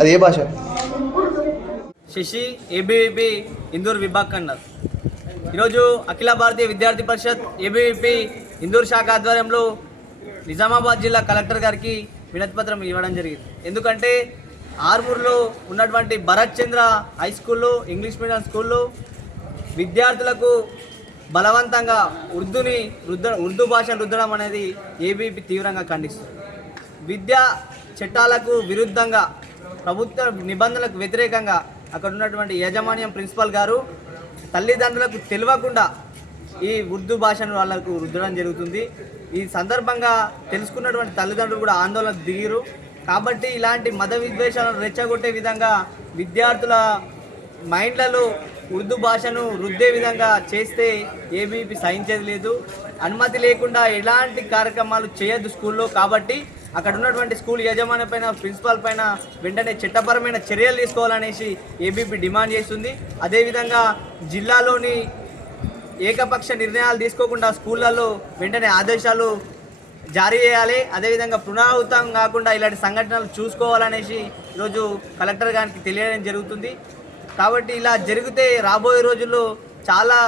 అది ఏ భాష? శశి ఏబీవీపీ ఇందూర్ విభాగ్ కన్నర్. ఈరోజు అఖిల భారతీయ విద్యార్థి పరిషత్ ఏబీవీపీ ఇందూర్ శాఖ ఆధ్వర్యంలో నిజామాబాద్ జిల్లా కలెక్టర్ గారికి వినతిపత్రం ఇవ్వడం జరిగింది. ఎందుకంటే ఆర్మూర్లో ఉన్నటువంటి భరత్ చంద్ర హై స్కూల్లో ఇంగ్లీష్ మీడియం స్కూల్లో విద్యార్థులకు బలవంతంగా ఉర్దూ భాషను రుద్దడం అనేది ఏబీవీపీ తీవ్రంగా ఖండిస్తుంది. విద్యా చట్టాలకు విరుద్ధంగా ప్రభుత్వ నిబంధనలకు వ్యతిరేకంగా అక్కడ ఉన్నటువంటి యాజమాన్యం ప్రిన్సిపల్ గారు తల్లిదండ్రులకు తెలియకుండా ఈ ఉర్దూ భాషను వాళ్ళకు రుద్దడం జరుగుతుంది. ఈ సందర్భంగా తెలుసుకున్నటువంటి తల్లిదండ్రులు కూడా ఆందోళనకు దిగిరు. కాబట్టి ఇలాంటి మత విద్వేషాలను రెచ్చగొట్టే విధంగా విద్యార్థుల మైండ్లలో ఉర్దూ భాషను రుద్దే విధంగా చేస్తే ఏబీవీపీ సహించేది లేదు. అనుమతి లేకుండా ఎలాంటి కార్యక్రమాలు చేయొద్దు స్కూల్లో. కాబట్టి అక్కడ ఉన్నటువంటి స్కూల్ యజమాని పైన ప్రిన్సిపాల్ పైన వెంటనే చట్టపరమైన చర్యలు తీసుకోవాలనేసి ఏబీవీపీ డిమాండ్ చేస్తుంది. అదేవిధంగా జిల్లాలోని ఏకపక్ష నిర్ణయాలు తీసుకోకుండా స్కూళ్ళల్లో వెంటనే ఆదేశాలు జారీ చేయాలి. అదేవిధంగా పునరావృతం కాకుండా ఇలాంటి సంఘటనలు చూసుకోవాలనేసి ఈరోజు కలెక్టర్ గారికి తెలియడం జరుగుతుంది. కాబట్టి ఇలా జరిగితే రాబోయే రోజుల్లో చాలా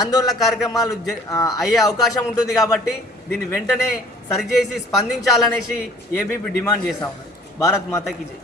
ఆందోళన కార్యక్రమాలు అయ్యే అవకాశం ఉంటుంది. కాబట్టి దీన్ని వెంటనే సరిచేసి స్పందించాలనేసి ఏబీవీపీ డిమాండ్ చేశాము. భారత్ మాతాకి జై.